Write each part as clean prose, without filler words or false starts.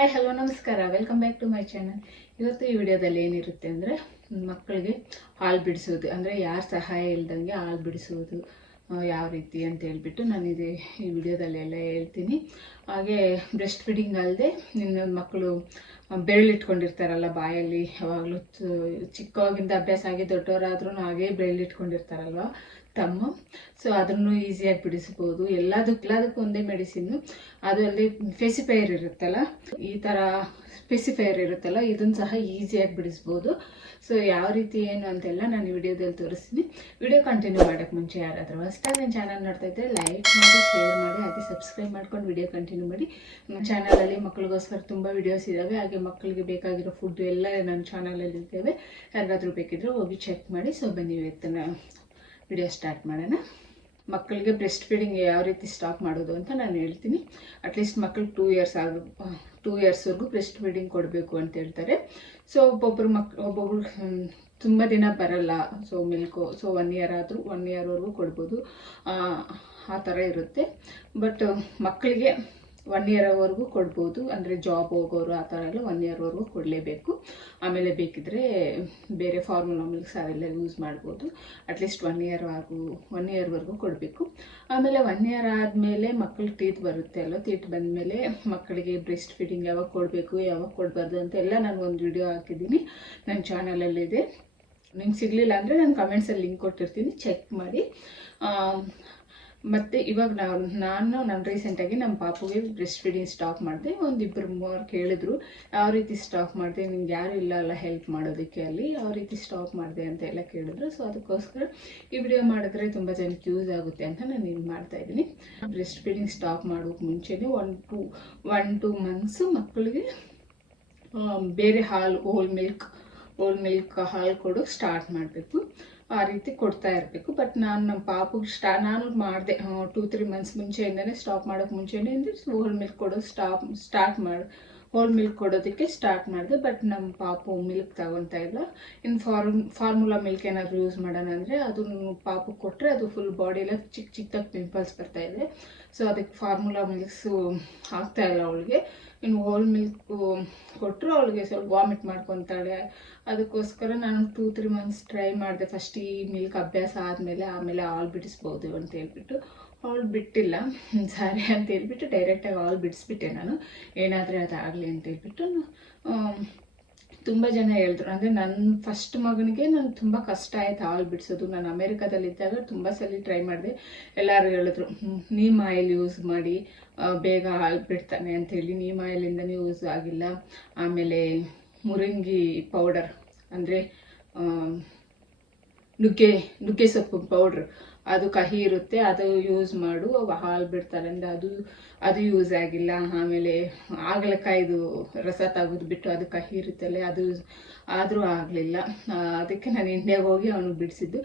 Hi hello ನಮಸ್ಕಾರ, welcome back to my channel. ಇವತ್ತು ಈ ವಿಡಿಯೋದಲ್ಲಿ ಏನಿರುತ್ತೆ ಅಂದರೆ ಮಕ್ಕಳಿಗೆ ಹಾಲು ಬಿಡಿಸೋದು, ಅಂದರೆ ಯಾರ ಸಹಾಯ ಇಲ್ದಂಗೆ ಹಾಲು ಬಿಡಿಸೋದು ಯಾವ ರೀತಿ ಅಂತ ಹೇಳ್ಬಿಟ್ಟು ನಾನು ಈ ವಿಡಿಯೋದಲ್ಲೆಲ್ಲ ಹೇಳ್ತೀನಿ. ಹಾಗೆ ಬ್ರೆಸ್ಟ್ ಫೀಡಿಂಗ್ ಅಲ್ಲದೆ ಇನ್ನೊಂದು ಮಕ್ಕಳು ಬೆರಳಿಟ್ಕೊಂಡಿರ್ತಾರಲ್ಲ ಬಾಯಲ್ಲಿ, ಯಾವಾಗಲೂ ಚಿಕ್ಕವಾಗಿಂದ ಅಭ್ಯಾಸ ಆಗಿ ದೊಡ್ಡವರಾದ್ರೂ ಹಾಗೇ ಬೆರಳಿಟ್ಕೊಂಡಿರ್ತಾರಲ್ವ ತಮ್ಮ. ಸೊ ಅದನ್ನು ಈಸಿಯಾಗಿ ಬಿಡಿಸ್ಬೋದು. ಎಲ್ಲದಕ್ಕೂ ಒಂದೇ ಮೆಡಿಸಿನ್ನು, ಅದು ಅಲ್ಲಿ ಫೆಸಿಫೈಯರ್ ಇರುತ್ತಲ್ಲ, ಈ ಥರ ಫೆಸಿಫೈಯರ್ ಇರುತ್ತಲ್ಲ, ಇದನ್ನು ಸಹ ಈಸಿಯಾಗಿ ಬಿಡಿಸ್ಬೋದು. ಸೊ ಯಾವ ರೀತಿ ಏನು ಅಂತೆಲ್ಲ ನಾನು ಈ ವಿಡಿಯೋದಲ್ಲಿ ತೋರಿಸ್ತೀನಿ. ವಿಡಿಯೋ ಕಂಟಿನ್ಯೂ ಮಾಡೋಕ್ಕೆ ಮುಂಚೆ ಯಾರಾದರೂ ಹೊಸ್ದಾಗಿ ನನ್ನ ಚಾನಲ್ ನೋಡ್ತಾ ಇದ್ದರೆ ಲೈಕ್ ಮಾಡಿ, ಶೇರ್ ಮಾಡಿ, ಹಾಗೆ ಸಬ್ಸ್ಕ್ರೈಬ್ ಮಾಡ್ಕೊಂಡು ವಿಡಿಯೋ ಕಂಟಿನ್ಯೂ ಮಾಡಿ. ನನ್ನ ಚಾನಲಲ್ಲಿ ಮಕ್ಕಳಿಗೋಸ್ಕರ ತುಂಬ ವಿಡಿಯೋಸ್ ಇದ್ದಾವೆ, ಹಾಗೆ ಮಕ್ಕಳಿಗೆ ಬೇಕಾಗಿರೋ ಫುಡ್ ಎಲ್ಲ ನನ್ನ ಚಾನಲಲ್ಲಿ ಇರ್ತೇವೆ. ಯಾರಿಗಾದ್ರೂ ಬೇಕಿದ್ದರೆ ಹೋಗಿ ಚೆಕ್ ಮಾಡಿ. ಸೊ ಬನ್ನಿ ಇವತ್ತಿನ ವಿಡಿಯೋ ಸ್ಟಾರ್ಟ್ ಮಾಡೋಣ. ಮಕ್ಕಳಿಗೆ ಬ್ರೆಸ್ಟ್ ಫೀಡಿಂಗ್ ಯಾವ ರೀತಿ ಸ್ಟಾಪ್ ಮಾಡೋದು ಅಂತ ನಾನು ಹೇಳ್ತೀನಿ. ಅಟ್ಲೀಸ್ಟ್ ಮಕ್ಕಳಿಗೆ 2 ಇಯರ್ಸ್ವರೆಗೂ ಬ್ರೆಸ್ಟ್ ಫೀಡಿಂಗ್ ಕೊಡಬೇಕು ಅಂತ ಹೇಳ್ತಾರೆ. ಸೊ ಒಬ್ಬೊಬ್ರು ತುಂಬ ದಿನ ಬರಲ್ಲ, ಸೊ ಮಿಲ್ಕು, ಸೊ 1 ಇಯರ್ ಆದರೂ 1 ಇಯರ್ವರೆಗೂ ಕೊಡ್ಬೋದು, ಆ ಥರ ಇರುತ್ತೆ. ಬಟ್ ಮಕ್ಕಳಿಗೆ 1 ಇಯರ್ವರೆಗೂ ಕೊಡ್ಬೋದು. ಅಂದರೆ ಜಾಬ್ ಹೋಗೋರು ಆ ಥರ ಎಲ್ಲ 1 ಇಯರ್ವರೆಗೂ ಕೊಡಲೇಬೇಕು. ಆಮೇಲೆ ಬೇಕಿದ್ರೆ ಬೇರೆ ಫಾರ್ಮುಲಾ ಮಿಲ್ಕ್ಸ್ ಅವೆಲ್ಲ ಯೂಸ್ ಮಾಡ್ಬೋದು. ಅಟ್ಲೀಸ್ಟ್ 1 ಇಯರ್ವರೆಗೂ ಕೊಡಬೇಕು. ಆಮೇಲೆ 1 ಇಯರ್ ಆದಮೇಲೆ ಮಕ್ಕಳಿಗೆ ಟೀತ್ ಬರುತ್ತೆ ಅಲ್ವ, ಟೀತ್ ಬಂದಮೇಲೆ ಮಕ್ಕಳಿಗೆ ಬ್ರೆಸ್ಟ್ ಫೀಡಿಂಗ್ ಯಾವಾಗ ಕೊಡಬೇಕು, ಯಾವಾಗ ಕೊಡಬಾರ್ದು ಅಂತ ಎಲ್ಲ ನಾನು ಒಂದು ವಿಡಿಯೋ ಹಾಕಿದ್ದೀನಿ, ನನ್ನ ಚಾನಲಲ್ಲಿದೆ. ನಿಮ್ಗೆ ಸಿಗಲಿಲ್ಲ ಅಂದರೆ ನಾನು ಕಮೆಂಟ್ಸಲ್ಲಿ ಲಿಂಕ್ ಕೊಟ್ಟಿರ್ತೀನಿ, ಚೆಕ್ ಮಾಡಿ. ಮತ್ತು ಇವಾಗ ನಾನು ರೀಸೆಂಟಾಗಿ ನಮ್ಮ ಪಾಪುಗೆ ಬ್ರೆಸ್ಟ್ ಫೀಡಿಂಗ್ ಸ್ಟಾಪ್ ಮಾಡಿದೆ. 1-2 ಕೇಳಿದ್ರು ಯಾವ ರೀತಿ ಸ್ಟಾಪ್ ಮಾಡಿದೆ, ನಿಮ್ಗೆ ಯಾರು ಇಲ್ಲ ಅಲ್ಲ ಹೆಲ್ಪ್ ಮಾಡೋದಕ್ಕೆ, ಅಲ್ಲಿ ಯಾವ ರೀತಿ ಸ್ಟಾಪ್ ಮಾಡಿದೆ ಅಂತ ಎಲ್ಲ ಕೇಳಿದ್ರು. ಸೊ ಅದಕ್ಕೋಸ್ಕರ ಈ ವಿಡಿಯೋ ಮಾಡಿದ್ರೆ ತುಂಬ ಜನಕ್ಕೆ ಯೂಸ್ ಆಗುತ್ತೆ ಅಂತ ನಾನು ಇದು ಮಾಡ್ತಾಯಿದ್ದೀನಿ. ಬ್ರೆಸ್ಟ್ ಫೀಡಿಂಗ್ ಸ್ಟಾಪ್ ಮಾಡೋಕ್ಕೆ ಮುಂಚೆನೇ 1-2 ಮಂತ್ಸು ಮಕ್ಕಳಿಗೆ ಬೇರೆ ಹಾಲು, ಓಲ್ ಮಿಲ್ಕ್ ಹಾಲು ಕೊಡೋಕ್ಕೆ ಸ್ಟಾರ್ಟ್ ಮಾಡಬೇಕು. ಆ ರೀತಿ ಕೊಡ್ತಾ ಇರಬೇಕು. ಬಟ್ ನಾನು ನಮ್ಮ ಪಾಪುಗೆ ನಾನು ಮಾಡಿದೆ 2-3 ಮಂತ್ಸ್ ಮುಂಚೆಯಿಂದನೇ, ಸ್ಟಾಪ್ ಮಾಡೋಕ್ಕೆ ಮುಂಚೆನೇ ಅಂದರೆ ಹೋಲ್ ಮಿಲ್ಕ್ ಕೊಡೋದು ಹೋಲ್ ಮಿಲ್ಕ್ ಕೊಡೋದಕ್ಕೆ ಸ್ಟಾರ್ಟ್ ಮಾಡಿದೆ. ಬಟ್ ನಮ್ಮ ಪಾಪು ಮಿಲ್ಕ್ ತಗೊತಾ ಇಲ್ಲ. ಇನ್ನು ಫಾರ್ಮುಲಾ ಮಿಲ್ಕ್ ಏನಾದರೂ ಯೂಸ್ ಮಾಡೋಣ ಅಂದರೆ ಅದನ್ನು ಪಾಪು ಕೊಟ್ಟರೆ ಅದು ಫುಲ್ ಬಾಡಿಯೆಲ್ಲ ಚಿಕ್ಕದಾಗಿ ಪಿಂಪಲ್ಸ್ ಬರ್ತಾಯಿದೆ. ಸೊ ಅದಕ್ಕೆ ಫಾರ್ಮುಲಾ ಮಿಲ್ಕ್ಸು ಆಗ್ತಾಯಿಲ್ಲ ಅವಳಿಗೆ. ಇನ್ನು ಹೋಲ್ ಮಿಲ್ಕ್ ಕೊಟ್ಟರು ಅವಳಿಗೆ ಸ್ವಲ್ಪ ವಾಮಿಟ್ ಮಾಡ್ಕೊತಾಳೆ. ಅದಕ್ಕೋಸ್ಕರ ನಾನು 2-3 ಮಂತ್ಸ್ ಟ್ರೈ ಮಾಡಿದೆ. ಫಸ್ಟ್ ಈ ಮಿಲ್ಕ್ ಅಭ್ಯಾಸ ಆಮೇಲೆ ಹಾಲು ಬಿಡಿಸ್ಬೋದು ಅಂತ ಹೇಳ್ಬಿಟ್ಟು ಹಾಲು ಬಿಟ್ಟಿಲ್ಲ, ಸಾರಿ ಅಂತ ಹೇಳ್ಬಿಟ್ಟು ಡೈರೆಕ್ಟಾಗಿ ಹಾಲು ಬಿಡಿಸ್ಬಿಟ್ಟೆ ನಾನು, ಏನಾದರೆ ಅದಾಗಲಿ ಅಂತ ಹೇಳ್ಬಿಟ್ಟು. ತುಂಬ ಜನ ಹೇಳಿದ್ರು, ಅಂದರೆ ನನ್ನ ಫಸ್ಟ್ ಮಗನಿಗೆ ನನಗೆ ತುಂಬ ಕಷ್ಟ ಆಯಿತು ಹಾಲು ಬಿಡಿಸೋದು. ನಾನು ಅಮೇರಿಕಾದಲ್ಲಿದ್ದಾಗ ತುಂಬ ಸಲ ಟ್ರೈ ಮಾಡಿದೆ. ಎಲ್ಲರೂ ಹೇಳಿದ್ರು ನೀಮ್ ಆಯಿಲ್ ಯೂಸ್ ಮಾಡಿ ಬೇಗ ಹಾಲು ಬಿಡ್ತಾನೆ ಅಂಥೇಳಿ. ನೀಮ್ ಆಯಿಲಿಂದನೇ ಯೂಸ್ ಆಗಿಲ್ಲ. ಆಮೇಲೆ ಮುರಂಗಿ ಪೌಡರ್, ಅಂದರೆ ನುಗ್ಗೆ ಸೊಪ್ಪು ಪೌಡ್ರ್, ಅದು ಕಹಿ ಇರುತ್ತೆ, ಅದು ಯೂಸ್ ಮಾಡು ಹಾಲು ಬಿಡ್ತಾರೆ ಅಂದರೆ ಅದು ಯೂಸ್ ಆಗಿಲ್ಲ. ಆಮೇಲೆ ಹಾಗಲಕಾಯಿದು ರಸ ತೆಗೆದು ಬಿಟ್ಟು ಅದು ಕಹಿ ಇರುತ್ತಲ್ಲ, ಅದು ಆದರೂ ಆಗಲಿಲ್ಲ. ಅದಕ್ಕೆ ನಾನು ಇಂಡಿಯಾಗೆ ಹೋಗಿ ಅವನು ಬಿಡಿಸಿದ್ದು.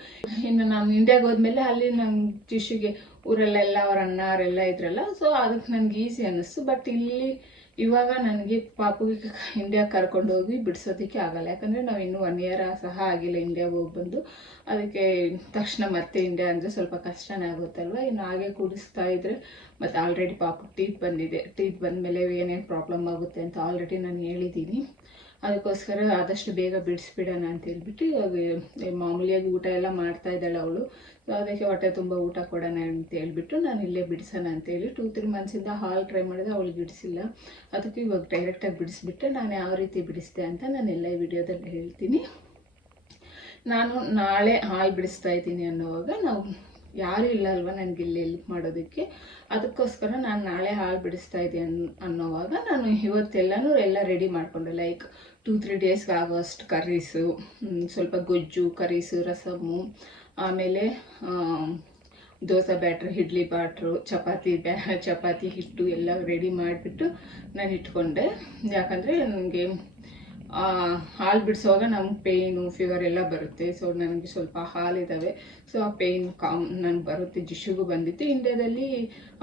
ಇನ್ನು ನಾನು ಇಂಡಿಯಾಗೆ ಹೋದ್ಮೇಲೆ ಅಲ್ಲಿ ನಮ್ಮ ಟಿಶ್ಯೂಗೆ ಊರಲ್ಲೆಲ್ಲ ಅವ್ರ ಅಣ್ಣ ಅವರೆಲ್ಲ ಇದ್ರಲ್ಲ, ಸೊ ಅದಕ್ಕೆ ನನಗೆ ಈಸಿ ಅನ್ನಿಸ್ತು. ಬಟ್ ಇವಾಗ ನನಗೆ ಪಾಪುಗೆ ಇಂಡಿಯಾಗೆ ಕರ್ಕೊಂಡು ಹೋಗಿ ಬಿಡಿಸೋದಕ್ಕೆ ಆಗಲ್ಲ. ಯಾಕಂದರೆ ನಾವು ಇನ್ನೂ 1 ಇಯರ್ ಸಹ ಆಗಿಲ್ಲ ಇಂಡಿಯಾಗೆ ಹೋಗಿ ಬಂದು. ಅದಕ್ಕೆ ತಕ್ಷಣ ಮತ್ತೆ ಇಂಡಿಯಾ ಅಂದರೆ ಸ್ವಲ್ಪ ಕಷ್ಟನೇ ಆಗುತ್ತಲ್ವ. ಇನ್ನು ಹಾಗೆ ಕುಡಿಸ್ತಾ ಇದ್ದರೆ ಮತ್ತು ಆಲ್ರೆಡಿ ಪಾಪು ಟೀತ್ ಬಂದಿದೆ. ಟೀತ್ ಬಂದಮೇಲೆ ಏನೇನು ಪ್ರಾಬ್ಲಮ್ ಆಗುತ್ತೆ ಅಂತ ಆಲ್ರೆಡಿ ನಾನು ಹೇಳಿದ್ದೀನಿ. ಅದಕ್ಕೋಸ್ಕರ ಆದಷ್ಟು ಬೇಗ ಬಿಡಿಸ್ಬಿಡೋಣ ಅಂತ ಹೇಳ್ಬಿಟ್ಟು ಇವಾಗ ಮಾಮೂಲಿಯಾಗಿ ಊಟ ಎಲ್ಲ ಮಾಡ್ತಾ ಇದ್ದಾಳೆ ಅವಳು. ಸೊ ಅದಕ್ಕೆ ಹೊಟ್ಟೆ ತುಂಬ ಊಟ ಕೊಡೋಣ ಅಂತ ಹೇಳ್ಬಿಟ್ಟು ನಾನು ಇಲ್ಲೇ ಬಿಡಿಸೋಣ ಅಂತೇಳಿ 2-3 ಮಂತ್ಸಿಂದ ಹಾಲು ಟ್ರೈ ಮಾಡಿದೆ, ಅವಳಿಗೆ ಬಿಡಿಸಿಲ್ಲ. ಅದಕ್ಕೆ ಇವಾಗ ಡೈರೆಕ್ಟಾಗಿ ಬಿಡಿಸ್ಬಿಟ್ಟೆ. ನಾನು ಯಾವ ರೀತಿ ಬಿಡಿಸಿದೆ ಅಂತ ನಾನೆಲ್ಲ ಈ ವಿಡಿಯೋದಲ್ಲಿ ಹೇಳ್ತೀನಿ. ನಾನು ನಾಳೆ ಹಾಲು ಬಿಡಿಸ್ತಾ ಇದ್ದೀನಿ ಅನ್ನೋವಾಗ ನಾವು ಯಾರೂ ಇಲ್ಲ ಅಲ್ವ ನನಗೆ ಇಲ್ಲಿ ಹೆಲ್ಪ್ ಮಾಡೋದಕ್ಕೆ. ಅದಕ್ಕೋಸ್ಕರ ನಾನು ನಾಳೆ ಹಾಲು ಬಿಡಿಸ್ತಾ ಇದ್ದೀನಿ ಅನ್ನೋವಾಗ ನಾನು ಇವತ್ತೆಲ್ಲನೂ ರೆಡಿ ಮಾಡಿಕೊಂಡೆ. ಲೈಕ್ 2-3 ಡೇಸ್ಗೆ ಆಗೋಷ್ಟು ಕರೀಸು, ಸ್ವಲ್ಪ ಗೊಜ್ಜು, ಕರೀಸು, ರಸಮ್ಮು, ಆಮೇಲೆ ದೋಸೆ ಬ್ಯಾಟ್ರು, ಇಡ್ಲಿ ಬ್ಯಾಟ್ರು, ಚಪಾತಿ ಹಿಟ್ಟು ಎಲ್ಲ ರೆಡಿ ಮಾಡಿಬಿಟ್ಟು ನಾನು ಇಟ್ಕೊಂಡೆ. ಯಾಕಂದರೆ ನನಗೆ ಹಾಲು ಬಿಡಿಸುವಾಗ ನಮ್ಗೆ ಪೇಯ್ನು, ಫೀವರ್ ಎಲ್ಲ ಬರುತ್ತೆ. ಸೊ ನನಗೆ ಸ್ವಲ್ಪ ಹಾಲಿದ್ದಾವೆ, ಸೊ ಆ ಪೇಯ್ನ್ ನನಗೆ ಬರುತ್ತೆ. ಜಿಶುಗೂ ಬಂದಿತ್ತು. ಇಂಡಿಯಾದಲ್ಲಿ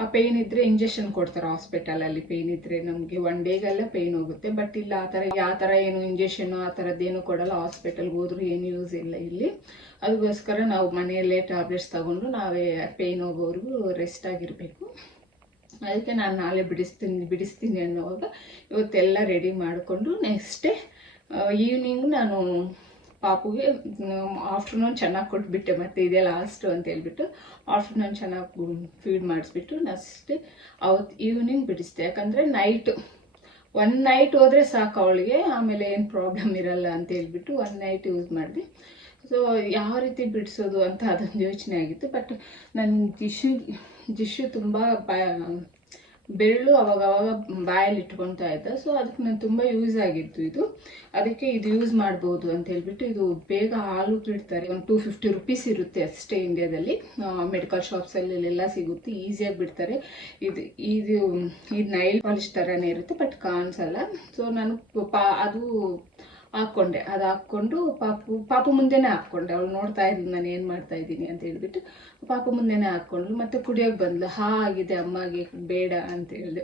ಆ ಪೇಯ್ನ್ ಇದ್ದರೆ ಇಂಜೆಕ್ಷನ್ ಕೊಡ್ತಾರೆ ಹಾಸ್ಪಿಟಲಲ್ಲಿ. ಪೇಯ್ನ್ ಇದ್ದರೆ ನಮಗೆ 1 ಡೇಗೆಲ್ಲ ಪೇಯ್ನ್ ಹೋಗುತ್ತೆ. ಬಟ್ ಇಲ್ಲ ಆ ಥರ ಏನು ಇಂಜೆಕ್ಷನು ಆ ಥರದ್ದೇನು ಕೊಡಲ್ಲ. ಹಾಸ್ಪಿಟಲ್ಗೆ ಹೋದ್ರೂ ಏನು ಯೂಸ್ ಇಲ್ಲ ಇಲ್ಲಿ. ಅದಕ್ಕೋಸ್ಕರ ನಾವು ಮನೆಯಲ್ಲೇ ಟ್ಯಾಬ್ಲೆಟ್ಸ್ ತಗೊಂಡು ನಾವೇ ಪೇಯ್ನ್ ಹೋಗೋವರೆಗೂ ರೆಸ್ಟ್ ಆಗಿರಬೇಕು. ಅದಕ್ಕೆ ನಾನು ನಾಳೆ ಬಿಡಿಸ್ತೀನಿ ಅನ್ನೋವಾಗ ಇವತ್ತೆಲ್ಲ ರೆಡಿ ಮಾಡಿಕೊಂಡು ನೆಕ್ಸ್ಟ್ ಡೇ ಈವ್ನಿಂಗ್ ನಾನು ಪಾಪುಗೆ ಆಫ್ಟರ್ನೂನ್ ಚೆನ್ನಾಗಿ ಕೊಟ್ಬಿಟ್ಟೆ, ಮತ್ತು ಇದೇ ಲಾಸ್ಟು ಅಂತ ಹೇಳ್ಬಿಟ್ಟು ಆಫ್ಟರ್ನೂನ್ ಚೆನ್ನಾಗಿ ಫೀಡ್ ಮಾಡಿಸ್ಬಿಟ್ಟು ನೆಕ್ಸ್ಟ್ ಅವತ್ತು ಈವ್ನಿಂಗ್ ಬಿಡಿಸ್ದೆ. ಯಾಕಂದರೆ ಒನ್ ನೈಟ್ ಹೋದರೆ ಸಾಕು ಅವಳಿಗೆ, ಆಮೇಲೆ ಏನು ಪ್ರಾಬ್ಲಮ್ ಇರಲ್ಲ ಅಂತ ಹೇಳ್ಬಿಟ್ಟು ಒನ್ ನೈಟ್ ಯೂಸ್ ಮಾಡಿದೆ. ಸೊ ಯಾವ ರೀತಿ ಬಿಡಿಸೋದು ಅಂತ ಅದೊಂದು ಯೋಚನೆ ಆಗಿತ್ತು. ಬಟ್ ನನ್ನ ಜಿಶು ತುಂಬ ಬೆರಳು ಅವಾಗವಾಗ ಬಾಯಲ್ಲಿ ಇಟ್ಕೊತಾ ಇದ್ದ. ಸೊ ಅದಕ್ಕೆ ನಾನು ತುಂಬ ಯೂಸ್ ಆಗಿತ್ತು ಇದು, ಅದಕ್ಕೆ ಇದು ಯೂಸ್ ಮಾಡ್ಬೋದು ಅಂತ ಹೇಳ್ಬಿಟ್ಟು. ಇದು ಬೇಗ ಹಾಲು ಬಿಡ್ತಾರೆ, ಒಂದು 250 ರೂಪೀಸ್ ಇರುತ್ತೆ ಅಷ್ಟೇ ಇಂಡಿಯಾದಲ್ಲಿ, ಮೆಡಿಕಲ್ ಶಾಪ್ಸಲ್ಲೆಲ್ಲ ಸಿಗುತ್ತೆ, ಈಸಿಯಾಗಿ ಬಿಡ್ತಾರೆ. ಇದು ನೈಲ್ ಪಾಲಿಶ್ ಥರನೇ ಇರುತ್ತೆ, ಬಟ್ ಕಾಣಿಸಲ್ಲ. ಸೊ ನಾನು ಅದು ಹಾಕ್ಕೊಂಡೆ, ಅದು ಹಾಕ್ಕೊಂಡು ಪಾಪು ಮುಂದೆನೇ ಹಾಕ್ಕೊಂಡೆ. ಅವಳು ನೋಡ್ತಾ ಇದ್ಲು ನಾನು ಏನು ಮಾಡ್ತಾ ಇದ್ದೀನಿ ಅಂತ ಹೇಳ್ಬಿಟ್ಟು ಪಾಪು ಮುಂದೆನೇ ಹಾಕ್ಕೊಂಡ್ಲು. ಮತ್ತೆ ಕುಡಿಯೋಕೆ ಬಂದ್ಲು, ಆಗಿದೆ ಅಮ್ಮಗೆ ಬೇಡ ಅಂತ ಹೇಳಿದೆ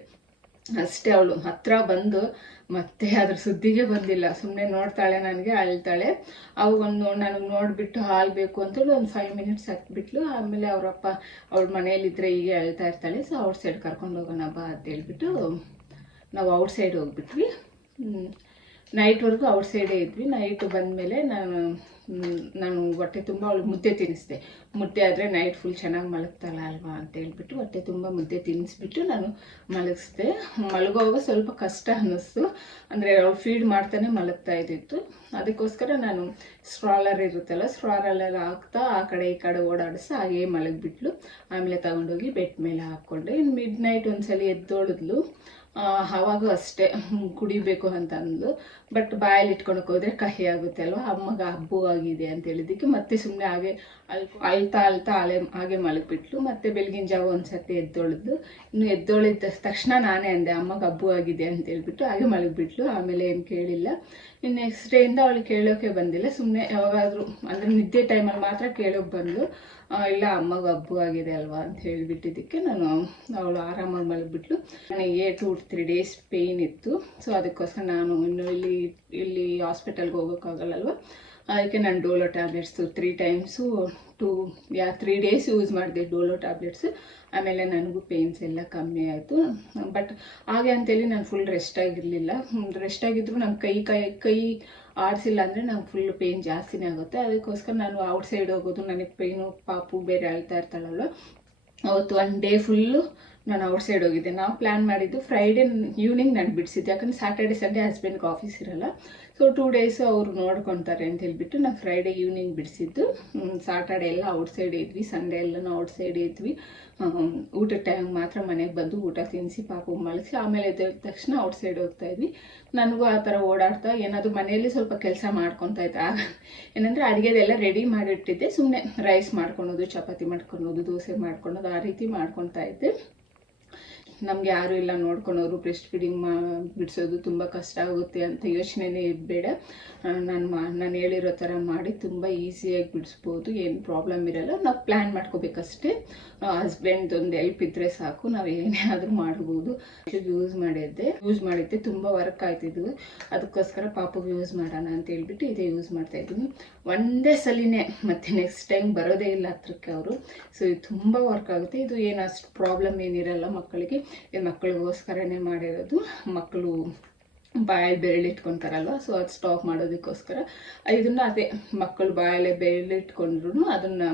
ಅಷ್ಟೇ. ಅವಳು ಹತ್ರ ಬಂದು ಮತ್ತೆ ಅದ್ರ ಸುದ್ದಿಗೆ ಬಂದಿಲ್ಲ, ಸುಮ್ಮನೆ ನೋಡ್ತಾಳೆ, ನನಗೆ ಅಳ್ತಾಳೆ. ನನಗೆ ನೋಡಿಬಿಟ್ಟು ಹಾಲು ಬೇಕು ಅಂತೇಳಿ ಒಂದು 5 ಮಿನಿಟ್ಸ್ ಹಾಕ್ಬಿಟ್ಲು. ಆಮೇಲೆ ಅವರಪ್ಪ ಅವಳ ಮನೆಯಲ್ಲಿದ್ದರೆ ಹೀಗೆ ಅಳ್ತಾ ಇರ್ತಾಳೆ, ಸೊ ಔಟ್ ಸೈಡ್ ಕರ್ಕೊಂಡು ಹೋಗೋಣ ಬಾ ಅಂತ ಹೇಳ್ಬಿಟ್ಟು ನಾವು ಔಟ್ ಸೈಡ್ ಹೋಗ್ಬಿಟ್ವಿ. ನೈಟ್ವರೆಗೂ ಔಟ್ ಸೈಡೇ ಇದ್ವಿ. ನೈಟ್ ಬಂದಮೇಲೆ ನಾನು ಹೊಟ್ಟೆ ತುಂಬ ಅವಳಿಗೆ ಮುದ್ದೆ ತಿನ್ನಿಸ್ದೆ. ಮುದ್ದೆ ಆದರೆ ನೈಟ್ ಫುಲ್ ಚೆನ್ನಾಗಿ ಮಲಗ್ತಾಳೆ ಅಲ್ವಾ ಅಂತ ಹೇಳ್ಬಿಟ್ಟು ಹೊಟ್ಟೆ ತುಂಬ ಮುದ್ದೆ ತಿನ್ನಿಸ್ಬಿಟ್ಟು ನಾನು ಮಲಗಿಸ್ದೆ. ಮಲಗುವಾಗ ಸ್ವಲ್ಪ ಕಷ್ಟ ಅನ್ನಿಸ್ತು, ಅಂದರೆ ಅವಳು ಫೀಡ್ ಮಾಡ್ತಾನೆ ಮಲಗ್ತಾ ಇದ್ದಿತ್ತು. ಅದಕ್ಕೋಸ್ಕರ ನಾನು ಸ್ಟ್ರಾಲರ್ ಇರುತ್ತಲ್ಲ, ಸ್ಟ್ರಾಲರ್ ಹಾಕ್ತಾ ಆ ಕಡೆ ಈ ಕಡೆ ಓಡಾಡಿಸಿ ಹಾಗೇ ಮಲಗಿಬಿಟ್ಲು. ಆಮೇಲೆ ತಗೊಂಡೋಗಿ ಬೆಡ್ ಮೇಲೆ ಹಾಕ್ಕೊಂಡೆ. ಇನ್ನು ಮಿಡ್ ನೈಟ್ ಒಂದ್ಸಲ ಎದ್ದೋಳಿದ್ಲು, ಆವಾಗ ಅಷ್ಟೇ ಕುಡಿಬೇಕು ಅಂತ ಅಂದ್ಲು. ಬಟ್ ಬಾಯಲ್ಲಿ ಇಟ್ಕೊಳಕ್ಕೆ ಹೋದರೆ ಕಹಿ ಆಗುತ್ತೆ ಅಲ್ವಾ, ಅಮ್ಮಗೆ ಹಬ್ಬು ಆಗಿದೆ ಅಂತ ಹೇಳಿದ್ದಕ್ಕೆ ಮತ್ತೆ ಸುಮ್ಮನೆ ಹಾಗೆ ಅಳ್ತಾ ಹಾಗೆ ಮಲಗಿಬಿಟ್ಲು. ಮತ್ತೆ ಬೆಳಗಿನ ಜಾವ ಒಂದ್ಸತಿ ಎದ್ದೊಳಿದ್ಲು. ಇನ್ನು ಎದ್ದೊಳಿದ ತಕ್ಷಣ ನಾನೇ ಅಂದೆ ಅಮ್ಮಗೆ ಹಬ್ಬು ಆಗಿದೆ ಅಂತ ಹೇಳ್ಬಿಟ್ಟು ಹಾಗೆ ಮಲಗಿಬಿಟ್ಲು. ಆಮೇಲೆ ಏನು ಕೇಳಿಲ್ಲ. ಇನ್ನು ನೆಕ್ಸ್ಟ್ ಡೇಯಿಂದ ಅವಳು ಕೇಳೋಕೆ ಬಂದಿಲ್ಲ, ಸುಮ್ಮನೆ ಯಾವಾಗಾದರೂ ಅಂದರೆ ನಿದ್ದೆ ಟೈಮಲ್ಲಿ ಮಾತ್ರ ಕೇಳೋಕೆ ಬಂದು ಇಲ್ಲ ಅಮ್ಮಗೆ ಹಬ್ಬು ಆಗಿದೆ ಅಲ್ವಾ ಅಂತ ಹೇಳಿಬಿಟ್ಟಿದ್ದಕ್ಕೆ ಅವಳು ಆರಾಮಾಗಿ ಮಲಗಿಬಿಟ್ಲು. ನನಗೆ 2-3 ಡೇಸ್ ಪೇಯ್ನ್ ಇತ್ತು. ಸೊ ಅದಕ್ಕೋಸ್ಕರ ನಾನು ಇನ್ನು ಇಲ್ಲಿ ಹಾಸ್ಪಿಟಲ್ಗೆ ಹೋಗೋಕ್ಕಾಗಲ್ಲಲ್ವ, ಅದಕ್ಕೆ ನಾನು Dolo tablets 3 times 3 days use ಮಾಡಿದೆ ಡೋಲೋ ಟ್ಯಾಬ್ಲೆಟ್ಸು. ಆಮೇಲೆ ನನಗೂ ಪೇಯ್ನ್ಸ್ ಎಲ್ಲ ಕಮ್ಮಿ ಆಯಿತು. ಬಟ್ ಹಾಗೆ ಅಂತೇಳಿ ನಾನು ಫುಲ್ ರೆಸ್ಟ್ ಆಗಿರಲಿಲ್ಲ. ರೆಸ್ಟ್ ಆಗಿದ್ರು ನಮ್ಮ ಕೈ ಆಡಿಸಿಲ್ಲ ಅಂದರೆ ನಂಗೆ ಫುಲ್ ಪೇಯ್ನ್ ಜಾಸ್ತಿನೇ ಆಗುತ್ತೆ. ಅದಕ್ಕೋಸ್ಕರ ನಾನು ಔಟ್ಸೈಡ್ ಹೋಗೋದು, ನನಗೆ ಪೇಯ್ನು, ಪಾಪು ಬೇರೆ ಅಳ್ತಾ ಇರ್ತಾಳಲ್ವ, ಅವತ್ತು 1 ಡೇ ಫುಲ್ಲು ನಾನು ಔಟ್ಸೈಡ್ ಹೋಗಿದ್ದೆ. ನಾವು ಪ್ಲ್ಯಾನ್ ಮಾಡಿದ್ದು ಫ್ರೈಡೇ ಈವ್ನಿಂಗ್ ನಾನು ಬಿಡಿಸಿದ್ದೆ, ಯಾಕಂದರೆ ಸ್ಯಾಟರ್ಡೆ ಸಂಡೇ ಹಸ್ಬೆಂಡ್ಗೆ ಆಫೀಸ್ ಇರಲ್ಲ. ಸೊ 2 ಡೇಸು ಅವರು ನೋಡ್ಕೊತಾರೆ ಅಂತ ಹೇಳ್ಬಿಟ್ಟು ನಾನು ಫ್ರೈಡೇ ಈವ್ನಿಂಗ್ ಬಿಡಿಸಿದ್ದು. ಸಾಟರ್ಡೆ ಎಲ್ಲ ಔಟ್ಸೈಡ್ ಇದ್ವಿ, ಸಂಡೇ ಎಲ್ಲನೂ ಔಟ್ಸೈಡ್ ಇದ್ವಿ. ಊಟದ ಟೈಮ್ ಮಾತ್ರ ಮನೆಗೆ ಬಂದು ಊಟ ತಿನ್ನಿಸಿ ಪಾಪು ಮಲಗಿಸಿ ಆಮೇಲೆ ಎದ್ದ ತಕ್ಷಣ ಔಟ್ಸೈಡ್ ಹೋಗ್ತಾ ಇದ್ವಿ. ನನಗೂ ಆ ಥರ ಓಡಾಡ್ತಾ ಏನಾದರೂ ಮನೆಯಲ್ಲಿ ಸ್ವಲ್ಪ ಕೆಲಸ ಮಾಡ್ಕೊತಾ ಇದ್ದೆ. ಆಗ ಏನಂದರೆ ಅಡುಗೆದೆಲ್ಲ ರೆಡಿ ಮಾಡಿಟ್ಟಿದ್ದೆ, ಸುಮ್ಮನೆ ರೈಸ್ ಮಾಡ್ಕೊಳೋದು, ಚಪಾತಿ ಮಾಡ್ಕೊಳೋದು, ದೋಸೆ ಮಾಡ್ಕೊಳೋದು, ಆ ರೀತಿ ಮಾಡ್ಕೊತಾ ಇದ್ದೆ. ನಮಗೆ ಯಾರೂ ಇಲ್ಲ ನೋಡ್ಕೊಳೋರು, ಬ್ರೆಸ್ಟ್ ಫೀಡಿಂಗ್ ಬಿಡಿಸೋದು ತುಂಬ ಕಷ್ಟ ಆಗುತ್ತೆ ಅಂತ ಯೋಚನೆನೇ ಬೇಡ. ನಾನು ಹೇಳಿರೋ ಥರ ಮಾಡಿ ತುಂಬ ಈಸಿಯಾಗಿ ಬಿಡಿಸ್ಬೋದು, ಏನು ಪ್ರಾಬ್ಲಮ್ ಇರಲ್ಲ. ನಾವು ಪ್ಲ್ಯಾನ್ ಮಾಡ್ಕೋಬೇಕಷ್ಟೇ. ಹಸ್ಬೆಂಡ್ದೊಂದು ಹೆಲ್ಪ್ ಇದ್ದರೆ ಸಾಕು, ನಾವು ಏನೇ ಆದರೂ ಮಾಡ್ಬೋದು. ಯೂಸ್ ಮಾಡಿದ್ದೆ ತುಂಬ ವರ್ಕ್ ಆಯ್ತಿದ್ವು. ಅದಕ್ಕೋಸ್ಕರ ಪಾಪುಗೆ ಯೂಸ್ ಮಾಡೋಣ ಅಂತ ಹೇಳ್ಬಿಟ್ಟು ಇದೇ ಯೂಸ್ ಮಾಡ್ತಾಯಿದ್ದೀನಿ. ಒಂದೇ ಸಲಿನೇ ಮತ್ತೆ ನೆಕ್ಸ್ಟ್ ಟೈಮ್ ಬರೋದೇ ಇಲ್ಲ ಹತ್ರಕ್ಕೆ ಅವರು. ಸೊ ಇದು ತುಂಬ ವರ್ಕ್ ಆಗುತ್ತೆ. ಇದು ಏನು ಅಷ್ಟು ಪ್ರಾಬ್ಲಮ್ ಏನಿರಲ್ಲ ಮಕ್ಕಳಿಗೆ. ಇದು ಮಕ್ಕಳಿಗೋಸ್ಕರನೇ ಮಾಡಿರೋದು. ಮಕ್ಕಳು ಬಾಯಲ್ಲಿ ಬೆರಳಿಟ್ಕೊತಾರಲ್ವ, ಸೊ ಅದು ಸ್ಟಾಪ್ ಮಾಡೋದಕ್ಕೋಸ್ಕರ ಇದನ್ನು ಅದೇ ಮಕ್ಕಳು ಬಾಯಲ್ಲೇ ಬೆರಳಿಟ್ಕೊಂಡ್ರು ಅದನ್ನು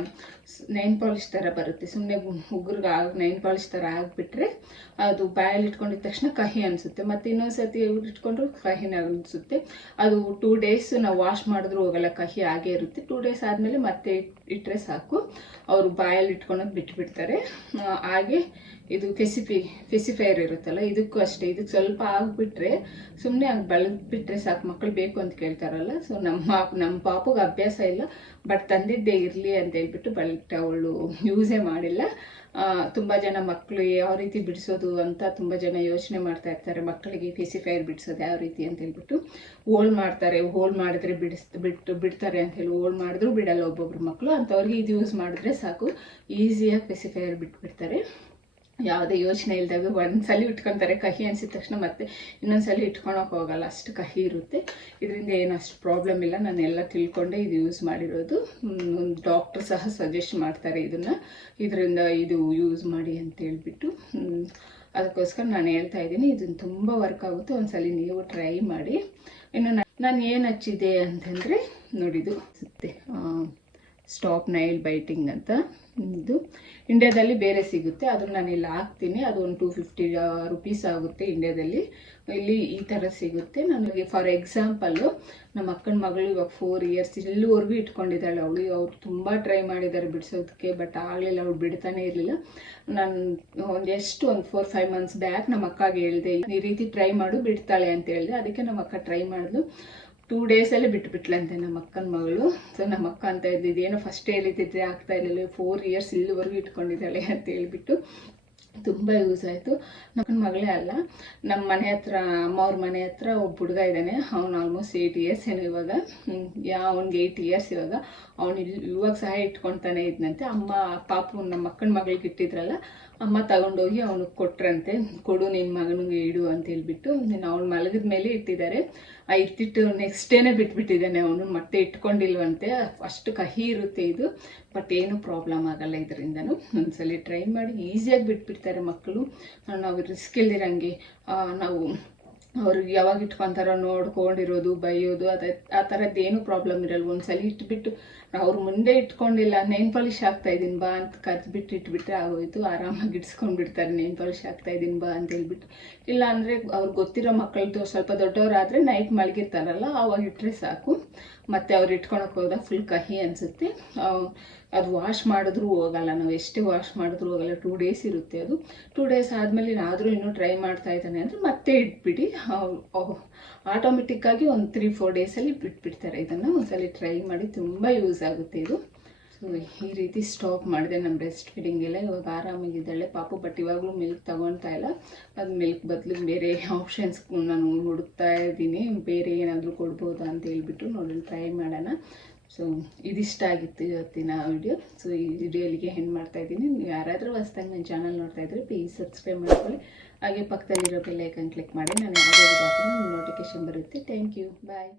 ನೈನ್ ಪಾಲಿಶ್ ಥರ ಬರುತ್ತೆ. ಸುಮ್ಮನೆ ಹುಗ್ರಿಗೆ ನೈನ್ ಪಾಲಿಶ್ ಥರ ಆಗಿಬಿಟ್ರೆ ಅದು ಬಾಯಲ್ಲಿ ಇಟ್ಕೊಂಡಿದ ತಕ್ಷಣ ಕಹಿ ಅನಿಸುತ್ತೆ. ಮತ್ತು ಇನ್ನೊಂದು ಸರ್ತಿ ಇಟ್ಕೊಂಡ್ರು ಕಹಿನ ಅನಿಸುತ್ತೆ. ಅದು 2 ಡೇಸ್ ನಾವು ವಾಶ್ ಮಾಡಿದ್ರೂ ಹೋಗಲ್ಲ, ಕಹಿ ಆಗೇ ಇರುತ್ತೆ. 2 ಡೇಸ್ ಆದಮೇಲೆ ಮತ್ತೆ ಇಟ್ಟರೆ ಸಾಕು, ಅವರು ಬಾಯಲ್ಲಿ ಇಟ್ಕೊಳೋದು ಬಿಟ್ಬಿಡ್ತಾರೆ. ಹಾಗೆ ಇದು ಫೆಸಿಫೈರ್ ಇರುತ್ತಲ್ಲ, ಇದಕ್ಕೂ ಅಷ್ಟೇ. ಇದಕ್ಕೆ ಸ್ವಲ್ಪ ಆಗಿಬಿಟ್ರೆ ಸುಮ್ಮನೆ ಹಂಗೆ ಬಳದ್ಬಿಟ್ರೆ ಸಾಕು, ಮಕ್ಕಳು ಬೇಕು ಅಂತ ಕೇಳ್ತಾರಲ್ಲ. ಸೊ ನಮ್ಮ ಪಾಪುಗೆ ಅಭ್ಯಾಸ ಇಲ್ಲ, ಬಟ್ ತಂದಿದ್ದೇ ಇರಲಿ ಅಂತ ಹೇಳ್ಬಿಟ್ಟು ಅವಳು ಯೂಸೇ ಮಾಡಿಲ್ಲ. ತುಂಬ ಜನ ಮಕ್ಕಳು ಯಾವ ರೀತಿ ಬಿಡಿಸೋದು ಅಂತ ತುಂಬ ಜನ ಯೋಚನೆ ಮಾಡ್ತಾ ಇರ್ತಾರೆ. ಮಕ್ಕಳಿಗೆ ಫೆಸಿಫೈರ್ ಬಿಡಿಸೋದು ಯಾವ ರೀತಿ ಅಂತ ಹೇಳ್ಬಿಟ್ಟು ಹೋಲ್ ಮಾಡ್ತಾರೆ. ಹೋಲ್ ಮಾಡಿದ್ರೆ ಬಿಡ್ತಾರೆ ಅಂತ ಹೇಳಿ ಹೋಲ್ ಮಾಡಿದ್ರು ಬಿಡಲ್ಲ ಒಬ್ಬೊಬ್ರು ಮಕ್ಕಳು. ಅಂಥವ್ರಿಗೆ ಇದು ಯೂಸ್ ಮಾಡಿದ್ರೆ ಸಾಕು, ಈಸಿಯಾಗಿ ಫೆಸಿಫೈರ್ ಬಿಟ್ಬಿಡ್ತಾರೆ. ಯಾವುದೇ ಯೋಚನೆ ಇಲ್ದಾಗ ಒಂದ್ಸಲ ಇಟ್ಕೊತಾರೆ, ಕಹಿ ಅನಿಸಿದ ತಕ್ಷಣ ಮತ್ತೆ ಇನ್ನೊಂದ್ಸಲ ಇಟ್ಕೊಳಕ್ಕೆ ಹೋಗಲ್ಲ, ಅಷ್ಟು ಕಹಿ ಇರುತ್ತೆ. ಇದರಿಂದ ಏನು ಅಷ್ಟು ಪ್ರಾಬ್ಲಮ್ ಇಲ್ಲ. ನಾನೆಲ್ಲ ತಿಳ್ಕೊಂಡೆ ಇದು ಯೂಸ್ ಮಾಡಿರೋದು. ಡಾಕ್ಟರ್ ಸಹ ಸಜೆಸ್ಟ್ ಮಾಡ್ತಾರೆ ಇದರಿಂದ ಇದು ಯೂಸ್ ಮಾಡಿ ಅಂತ ಹೇಳ್ಬಿಟ್ಟು. ಅದಕ್ಕೋಸ್ಕರ ನಾನು ಹೇಳ್ತಾ ಇದ್ದೀನಿ, ಇದನ್ನು ತುಂಬ ವರ್ಕ್ ಆಗುತ್ತೆ, ಒಂದ್ಸಲಿ ನೀವು ಟ್ರೈ ಮಾಡಿ. ಇನ್ನು ನಾನು ಏನು ಹಚ್ಚಿದೆ ಅಂತಂದರೆ ನೋಡಿದು ಸುತ್ತೆ ಸ್ಟಾಪ್ ನೈಲ್ ಬೈಟಿಂಗ್ ಅಂತ. ಇದು ಇಂಡಿಯಾದಲ್ಲಿ ಬೇರೆ ಸಿಗುತ್ತೆ, ಅದನ್ನು ನಾನು ಇಲ್ಲಿ ಹಾಕ್ತೀನಿ. ಅದು ಒಂದು 250 ರುಪೀಸ್ ಆಗುತ್ತೆ ಇಂಡಿಯಾದಲ್ಲಿ. ಇಲ್ಲಿ ಈ ಥರ ಸಿಗುತ್ತೆ. ನನಗೆ ಫಾರ್ ಎಕ್ಸಾಂಪಲ್ಲು ನಮ್ಮ ಅಕ್ಕನ ಮಗಳು ಇವಾಗ 4 ಇಯರ್ಸ್ ಇಲ್ಲಿವರೆಗೂ ಇಟ್ಕೊಂಡಿದ್ದಾಳೆ. ಅವ್ರು ತುಂಬ ಟ್ರೈ ಮಾಡಿದ್ದಾರೆ ಬಿಡಿಸೋದಕ್ಕೆ, ಬಟ್ ಆಗಲಿಲ್ಲ, ಅವಳು ಬಿಡ್ತಾನೆ ಇರಲಿಲ್ಲ. ನಾನು ಒಂದು 4-5 ಮಂತ್ಸ್ ಬ್ಯಾಕ್ ನಮ್ಮ ಅಕ್ಕಗೆ ಹೇಳಿದೆ, ಈ ರೀತಿ ಟ್ರೈ ಮಾಡು ಬಿಡ್ತಾಳೆ ಅಂತ ಹೇಳಿದೆ. ಅದಕ್ಕೆ ನಮ್ಮ ಅಕ್ಕ ಟ್ರೈ ಮಾಡಿದ್ಲು. 2 ಡೇಸಲ್ಲಿ ಬಿಟ್ಬಿಟ್ಲಂತೆ ನಮ್ಮ ಅಕ್ಕನ ಮಗಳು. ಸೊ ನಮ್ಮ ಅಕ್ಕ ಅಂತ ಇದ್ದಿದ್ದೇನೋ ಫಸ್ಟ್ ಹೇಳಿದ್ದೆ ಆಗ್ತಾ ಇರಲಿಲ್ಲ, 4 ಇಯರ್ಸ್ ಇಲ್ಲಿವರೆಗೂ ಇಟ್ಕೊಂಡಿದ್ದಾಳೆ ಅಂತ ಹೇಳ್ಬಿಟ್ಟು ತುಂಬ ಯೂಸ್ ಆಯಿತು. ನನ್ನ ಮಗಳೇ ಅಲ್ಲ, ನಮ್ಮ ಮನೆ ಹತ್ರ ಅಮ್ಮವ್ರ ಮನೆ ಹತ್ರ ಒಬ್ಬ ಹುಡುಗ ಇದ್ದಾನೆ. ಅವ್ನು ಆಲ್ಮೋಸ್ಟ್ 8 ಇಯರ್ಸ್ ಏನೋ ಇವಾಗ, ಅವ್ನಿಗೆ 8 ಇಯರ್ಸ್ ಇವಾಗ. ಅವ್ನು ಇವಾಗ ಸಹ ಇಟ್ಕೊತಾನೆ ಇದ್ನಂತೆ. ಅಮ್ಮ ಪಾಪು ನಮ್ಮ ಅಕ್ಕನ ಮಗಳಿಗೆ ಇಟ್ಟಿದ್ರಲ್ಲ, ಅಮ್ಮ ತಗೊಂಡೋಗಿ ಅವನಿಗೆ ಕೊಟ್ರಂತೆ, ಕೊಡು ನಿನ್ನ ಮಗನಿಗೆ ಇಡು ಅಂತ ಹೇಳ್ಬಿಟ್ಟು. ಅವ್ನು ಮಲಗಿದ ಮೇಲೆ ಇಟ್ಟಿದ್ದಾರೆ. ಇಟ್ಟಿಟ್ಟು ನೆಕ್ಸ್ಟ್ ಡೇನೇ ಬಿಟ್ಬಿಟ್ಟಿದ್ದಾನೆ ಅವನು, ಮತ್ತೆ ಇಟ್ಕೊಂಡಿಲ್ವಂತೆ. ಅಷ್ಟು ಕಹಿ ಇರುತ್ತೆ ಇದು, ಬಟ್ ಏನು ಪ್ರಾಬ್ಲಮ್ ಆಗಲ್ಲ ಇದರಿಂದನೂ. ಒಂದ್ಸಲಿ ಟ್ರೈ ಮಾಡಿ, ಈಸಿಯಾಗಿ ಬಿಟ್ಬಿಡ್ತಾರೆ ಮಕ್ಕಳು. ನಾವು ರಿಸ್ಕ್ ಇಲ್ದಿರಂಗೆ ನಾವು ಅವ್ರಿಗೆ ಯಾವಾಗ ಇಟ್ಕೊತಾರೋ ನೋಡ್ಕೊಂಡಿರೋದು, ಬೈಯೋದು, ಆ ಥರದ್ದೇನು ಪ್ರಾಬ್ಲಮ್ ಇರಲ್ಲ. ಒಂದ್ಸಲ ಇಟ್ಬಿಟ್ಟು ಅವ್ರು ಮುಂದೆ ಇಟ್ಕೊಂಡಿಲ್ಲ, ನೇಲ್ ಪಾಲಿಶ್ ಹಾಕ್ತಾ ಇದ್ದೀನಿ ಬಾ ಅಂತ ಕರೆದ್ಬಿಟ್ಟು ಇಟ್ಬಿಟ್ರೆ ಆಗೋಯ್ತು. ಆರಾಮಾಗಿ ಇಡ್ಸ್ಕೊಂಡು ಬಿಡ್ತಾರೆ, ನೇಲ್ ಪಾಲಿಶ್ ಹಾಕ್ತಾ ಇದ್ದೀನಿ ಬಾ ಅಂತ ಹೇಳ್ಬಿಟ್ಟು. ಇಲ್ಲ ಅಂದರೆ ಅವ್ರಿಗೆ ಗೊತ್ತಿರೋ ಮಕ್ಕಳದ್ದು ಸ್ವಲ್ಪ ದೊಡ್ಡವರಾದರೆ ನೈಟ್ ಮಲಗಿರ್ತಾರಲ್ಲ, ಆವಾಗ ಇಟ್ಟರೆ ಸಾಕು. ಮತ್ತು ಅವ್ರು ಇಟ್ಕೊಳಕ್ಕೆ ಹೋದಾಗ ಫುಲ್ ಕಹಿ ಅನಿಸುತ್ತೆ. ಅದು ವಾಶ್ ಮಾಡಿದ್ರೂ ಹೋಗಲ್ಲ, ನಾವು ಎಷ್ಟೇ ವಾಶ್ ಮಾಡಿದ್ರೂ ಹೋಗಲ್ಲ. 2 ಡೇಸ್ ಇರುತ್ತೆ ಅದು. 2 ಡೇಸ್ ಆದಮೇಲೆ ಏನಾದರೂ ಇನ್ನೂ ಟ್ರೈ ಮಾಡ್ತಾ ಇದ್ದಾನೆ ಅಂದರೆ ಮತ್ತೆ ಇಟ್ಬಿಡಿ. ಆಟೋಮೆಟಿಕ್ಕಾಗಿ ಒಂದು 3-4 ಡೇಸಲ್ಲಿ ಬಿಟ್ಬಿಡ್ತಾರೆ. ಇದನ್ನು ಒಂದ್ಸಲಿ ಟ್ರೈ ಮಾಡಿ, ತುಂಬ ಯೂಸ್ ಆಗುತ್ತೆ ಇದು. ಸೊ ಈ ರೀತಿ ಸ್ಟಾಪ್ ಮಾಡಿದೆ ನಮ್ಮ ಬ್ರೆಸ್ಟ್ ಫೀಡಿಂಗೆಲ್ಲ. ಇವಾಗ ಆರಾಮಾಗಿದ್ದಾಳೆ ಪಾಪು, ಬಟ್ ಇವಾಗಲೂ ಮಿಲ್ಕ್ ತಗೊಳ್ತಾ ಇಲ್ಲ. ಅದು ಮಿಲ್ಕ್ ಬದಲು ಬೇರೆ ಆಪ್ಷನ್ಸ್ ನಾನು ಹುಡುಕ್ತಾ ಇದ್ದೀನಿ, ಬೇರೆ ಏನಾದರೂ ಕೊಡ್ಬೋದಾ ಅಂತ ಹೇಳ್ಬಿಟ್ಟು ನೋಡೋಣ, ಟ್ರೈ ಮಾಡೋಣ. ಸೊ ಇದಿಷ್ಟ ಆಗಿತ್ತು ಇವತ್ತಿನ ವಿಡಿಯೋ. ಸೊ ಈ ವಿಡಿಯೋ ಇಲ್ಲಿಗೆ ಎಂಡ್ ಮಾಡ್ತಾ ಇದ್ದೀನಿ. ನೀವು ಯಾರಾದರೂ ಹೊಸ್ದಾಗಿ ನನ್ನ ಚಾನಲ್ ನೋಡ್ತಾ ಇದ್ದರೆ ಪ್ಲೀಸ್ ಸಬ್ಸ್ಕ್ರೈಬ್ ಮಾಡ್ಕೊಳ್ಳಿ. ಹಾಗೆ ಪಕ್ಕದಲ್ಲಿರೋ ಬೆಲ್ ಐಕನ್ ಕ್ಲಿಕ್ ಮಾಡಿ, ನಾನು ಯಾವುದೇ ವಿಡಿಯೋ ನೋಟಿಫಿಕೇಶನ್ ಬರುತ್ತೆ. Thank you, bye.